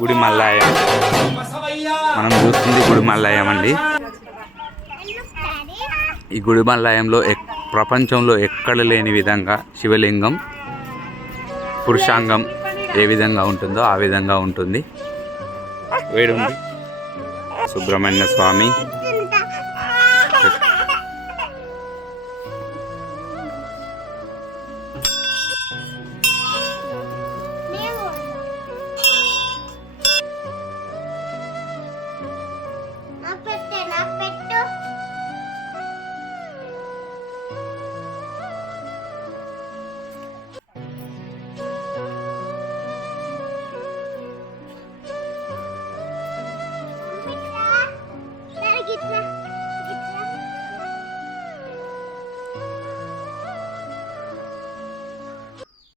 గుడి మల్లాయం మనం చూస్తుంది గుడి మల్లాయం అండి ఈ గుడి మల్లాయంలో ప్రపంచంలో ఎక్కడ లేని విధంగా శివలింగం పురుషాంగం ఏ విధంగా ఉంటుందో ఆ విధంగా ఉంటుంది. వేడుంది. సుబ్రహ్మణ్య స్వామి. café